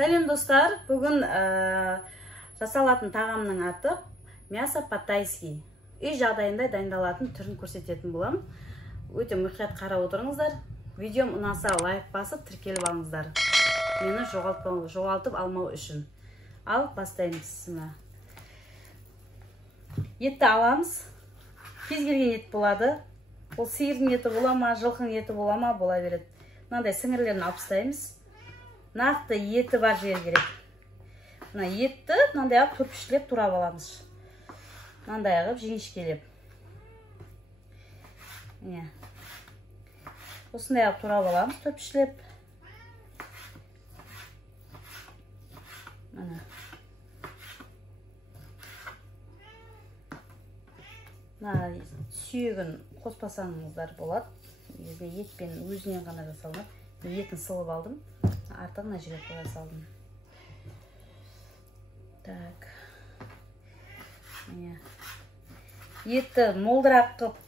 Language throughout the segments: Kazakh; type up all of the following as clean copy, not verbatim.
Сәлем достар, бүгін жасалатын тағамның аты мясо по-тайски. Үй жағдайында дайындалатын түрін көрсететін боламын. Өте мұқият қарап отырыңыздар. Видеом ұнаса лайк басып тіркеліп алыңыздар. Мені жоғалтып алмау үшін. Ал бастаймыз. Етті аламыз. Кез келген ет болады. Ол сиырдың еті бола ма, жылқының еті бола ма, бола береді. Мынандай сіңірлерін алып тастаймыз. Нақты еті бар жер керек. Мына етті мынандай алып төрпіштелеп турап аламыз. Мынандай алып жіңішкелеп. Осындай алып турап аламыз төрпіштелеп. Мына сүйегін қоспасаңыздар болады. Етпен өзінен ғана жасалынады. Етін сылып алдым. Артығына жүрек қоя салдым. Так. Етті молдырақ қып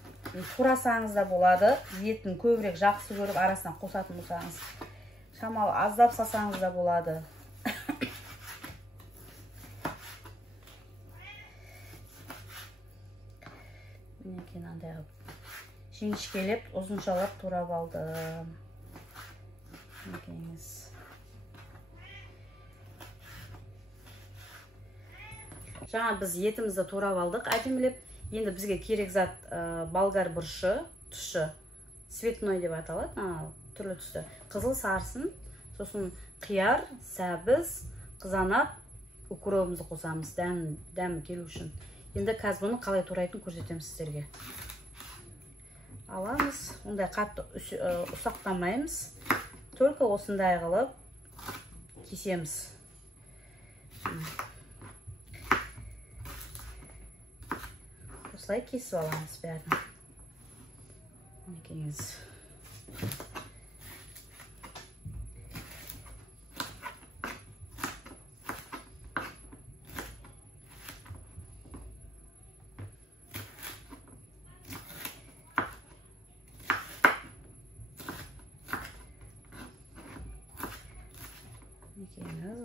турасаңыз да болады. Етін көбірек жақсы көріп арасына қосатын болсаңыз. Шамалы аздап салсаңыз да болады. Мінекей мынандай жіңішкелеп, ұзыншалап турап алдым. Жаңа біз етімізді турап алдық, әдемілеп. Енді бізге керек зат болгар бұрышы, тұшы, цветной деп аталады, түрлі түсті. Қызыл сарысын, сосын қияр, сәбіз, қызанақ, укропымызды қосамыз, дәмі келу үшін. Енді қазір бұны қалай турайтын көрсетемін сіздерге. Аламыз, ондай қатты ұсақтамаймыз. Только осындай қылып кесеміз. Осылай кесіп аламыз бәрін. Мінекейіңіз.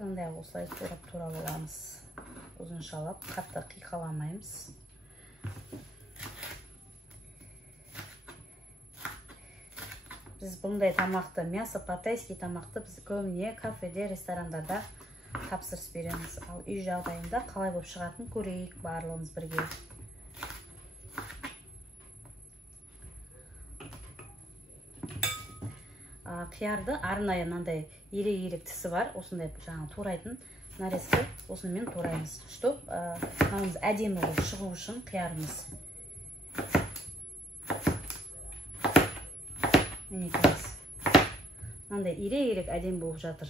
Ондай осылай турап аламыз. Ұзыншалап, қатты қиқаламаймыз. Біз бұндай тамақты, мясо по-тайски тамақты біз көбіне кафеде, ресторандарда тапсырыс береміз. Ал үй жағдайында қалай болып шығатын көрейік барлығымыз бірге. Қиярды арнайы мынандай ерек тісі бар, осындай жаңа турайтын нарезка, осымен тураймыз. Чтоб мынауымыз әдемі болып шығу үшін қиярымыз. Мінекейіз. Мынандай ерек әдемі болып жатыр.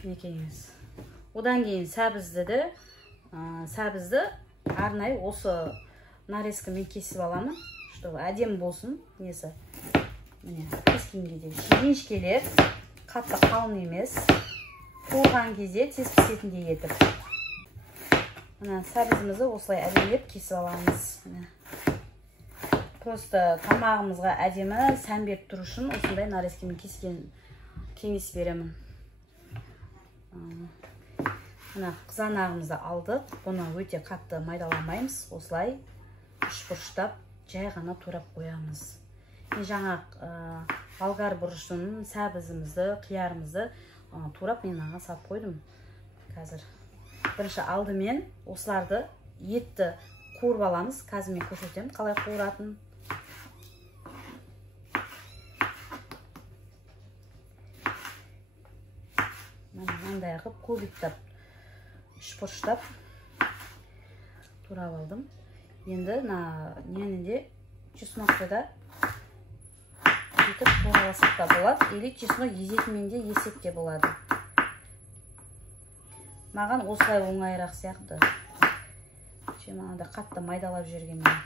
Мінекейіз. Одан кейін сәбізді арнайы осы нарезкамен кесіп аламын, чтобы әдемі болсын. Несі? Кескенге де жіңішкелеп, қатты қалың емес, қуырған кезде тез пісетіндей етіп. Сәбізімізді осылай әдемілеп кесіп аламыз. Просто тамағымызға әдемі сән беріп тұру үшін осындай нарезкамен кескен кеңес беремін. Қызанағымызды алдық. Бұны өте қатты майдаламаймыз. Осылай үшбұрыштап жай ғана турап қоямыз. Жаңа болгар бұрышын, сәбізімізді, қиярымызды турап мен аға салып қойдым. Қазір бірінші алдымен осыларды етті қуырып аламыз. Қазір мен көрсетемін қалай қуыратын. Мынандай қылып көбіктеп, үшбұрыштап турап алдым. Енді ненінде чеснокты да етіп тураласақ та болады, или чеснок езетімен де есек те болады. Маған осылай оңайырақ сияқты. Мынада қатты майдалап жүргенмен.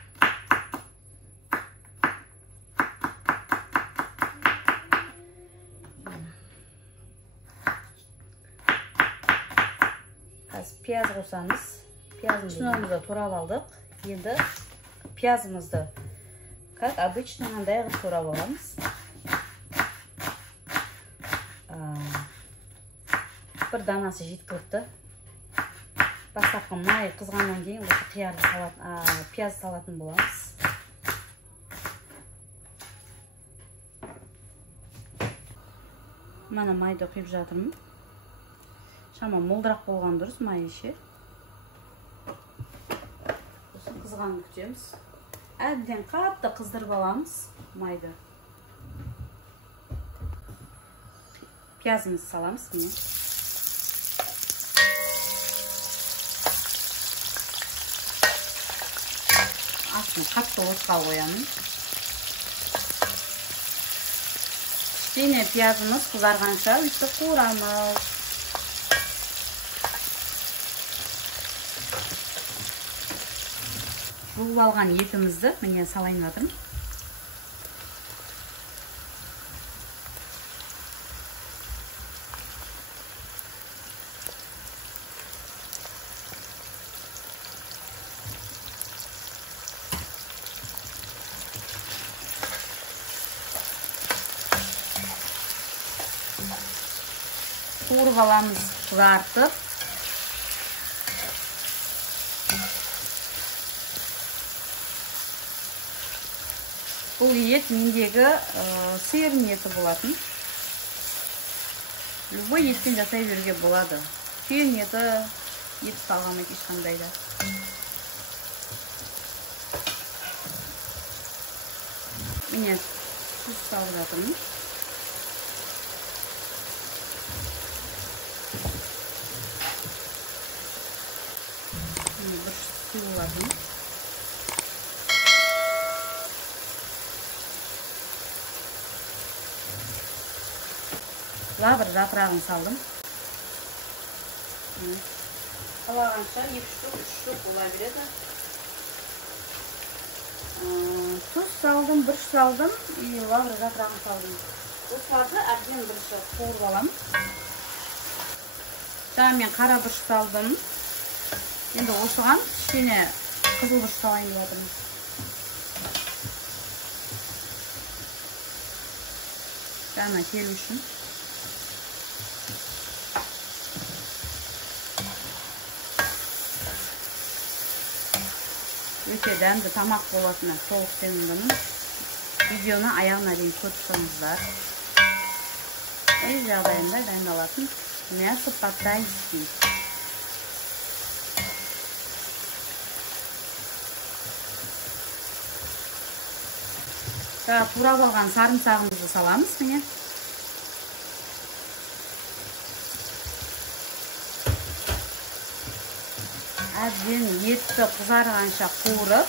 piyaz қосамыз. Пиязымызды турап алдық. Енді пиязымызды как обычно андай қылып турап аламыз. Бір данасы жеткілікті. Бастапқы май қызғаннан кейін осы қиярды салатын, пияз салатын боламыз. Мана майды құйып жатырмын. Шама молдырақ болған дұрыс май ше. Сосын қызғанын күтеміз. Әбден қатты қыздырып аламыз майды. Пиязымызды саламыз міне. Астын қатты отқа қоямын. Кішкене пиязымыз қызарғанша үйтіп қуырамыз. Жуып алған етімізді міне салайын жатырмын. Қуырып аламыз, қызартып. Бұл ет мендегі сиырдың еті болатын. Любой еттен жасай беруге болады. Түйенің еті ет салғанмайды ешқандай да. Міне тұз салып жатырмын. Бір су оладым. Лавр жапырағын салдым. Қалағанша 2 штук, 3 штук бола береді. Тұз салдым, бүрш салдым, лавр жапырағын салдым. Осыларды әбден бірінші қуырып аламын. Жаңа мен қара бүрш салдым. Енді осыған кішкене қызыл бүрш салайын деп жатырмын. Жаңа келу үшін. Өте дәмді тамақ болатыны толық сенімдімін. Видеоны аяғына дейін көріп тұрыңыздар. Өз жағдайында дайындалатын мясо по-тайски. Турап алған сарымсағымызды саламыз міне. Әбден етті қызарғанша қуырып,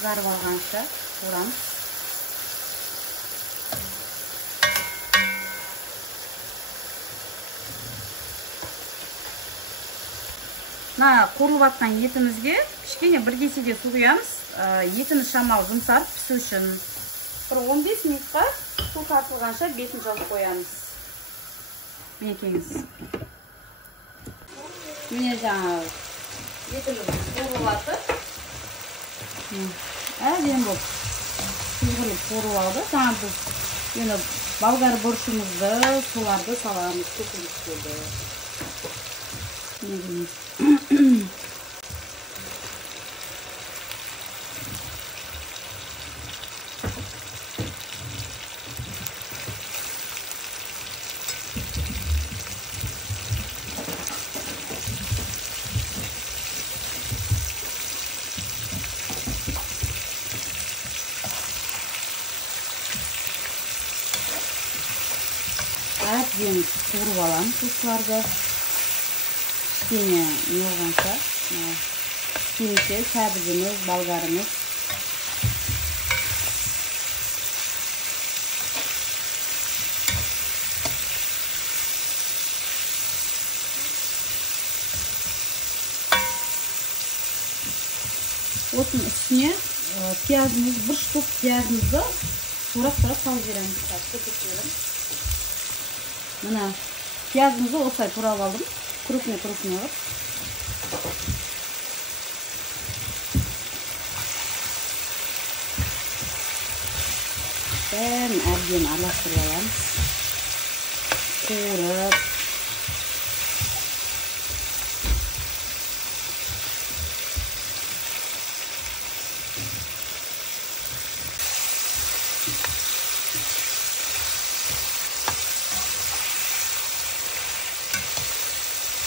қызарып алғанша қуырамыз. Қуырылып жатқан етімізге кішкене бір кеседе су құямыз. Етіміз шамалы жұмсарып пісу үшін. Бір 15 минутқа су тартылғанша бетін жауып қоямыз. Міне кеңіз. Міне жаңа етіміз қуырылып жатыр. Әдемі болып сүзгіліп қуырып алды. Жаңа біз енді болгар борщымызды, соларды саламыз, көкөністерді. Әбден қуырып аламыз осыларды. Кішкене не болғанша, кеңсе сәбізіміз, болгарымыз. Осының үстіне пиязымыз, бір штук пиязымызды турап салып береміз. Мына Piyazımızды осылай турап алдым. Крупный қылып. Бәрін әбден араластырып аламыз. Қуырып.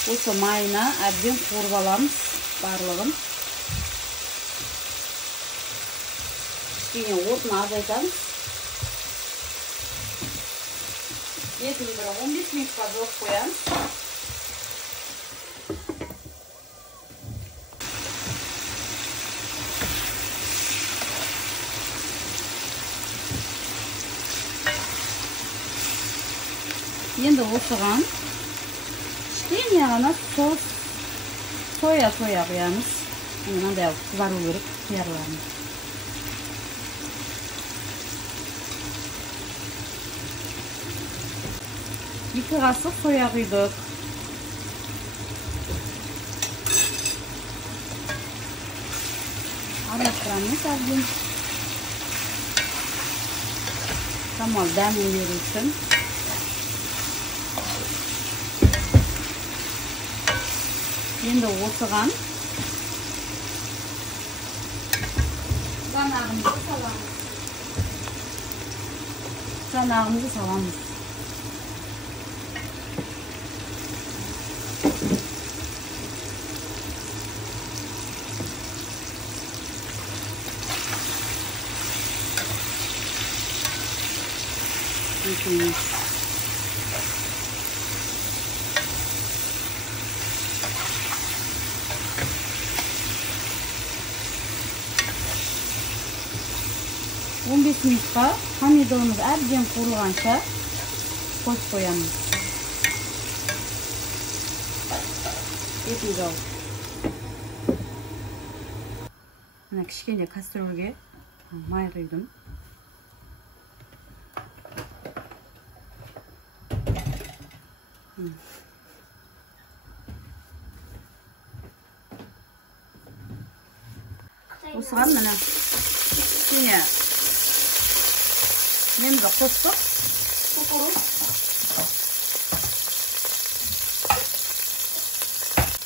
Осы майына әбден қуырып аламыз барлығын. Кішкене отын азайтамыз. Етін бір 15 минутқа жуып қоямыз. Енді осыған кішкене ғана соя қоямыз. Мынандай қызару керек қиярларын. Екі қасық соя құйдық. Араластырамыз әбден. Тамам дәмін беру үшін. Енді осыған жаңағымызды саламыз. Он 15 минутқа помидорымыз әбден қуырылғанша қосып қоямыз. Етін жауып. Мына кішкене кастрөлге май құйдым. Осыған мына кішкене немді қостық. Кукуруз.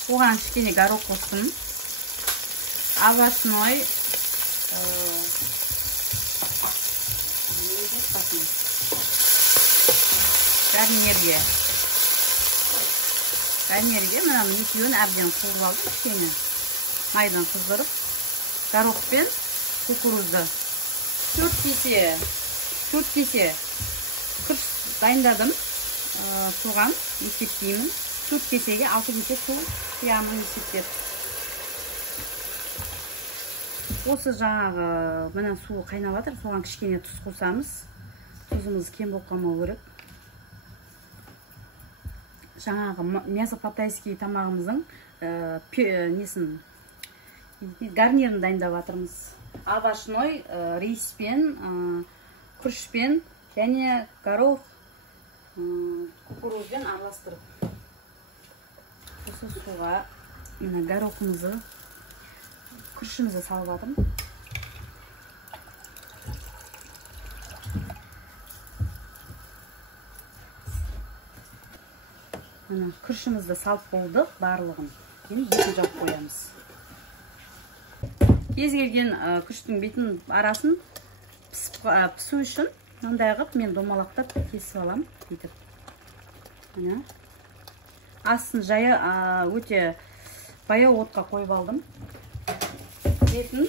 Оған кішкене горох қостым. Овощной гарнирге мына екеуін әбден қуырып алдым. Кішкене майдан қыздырып, горох пен кукурузды 4 кесе күріш дайындадым. Соған есептеймін. 4 кесеге 6 кесе су құямын есептеп. Осы жаңағы мына су қайнап жатыр. Соған кішкене тұз қосамыз. Тұзымыз кем болып қалмау керек. Жаңағы мясо-паттайский тамағымыздың гарнирін дайындап жатырмыз. Овощной риспен, күрішпен және горох, кукурузбен араластырып. Осы суға мына горохымызды, күрішімізді салып жатырмын. Мына күрішімізді салып болдық барлығын. Енді етін жауып қоямыз. Кез келген күріштің бетін арасын пісу үшін мындай қылып мен домалақтап кесіп алам. Астын жайы өте баяу отқа қойып алдым. Етін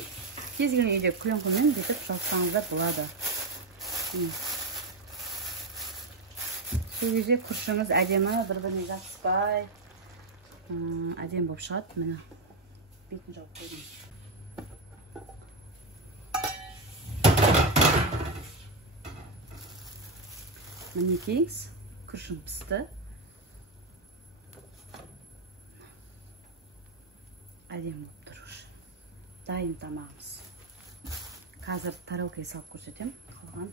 кез келген үйде пленкамен бетіп жапсаңыздар болады. Сол кезде күрішіңіз әдемі, бір-біріне жатыспай әдемі болып шығады. Міне бетін жауып қойдым. Мінекейіңіз, күрішім пісті. Әдемі болып тұру үшін. Дайын тамағымыз. Қазір тарелкаға салып көрсетем. Қалған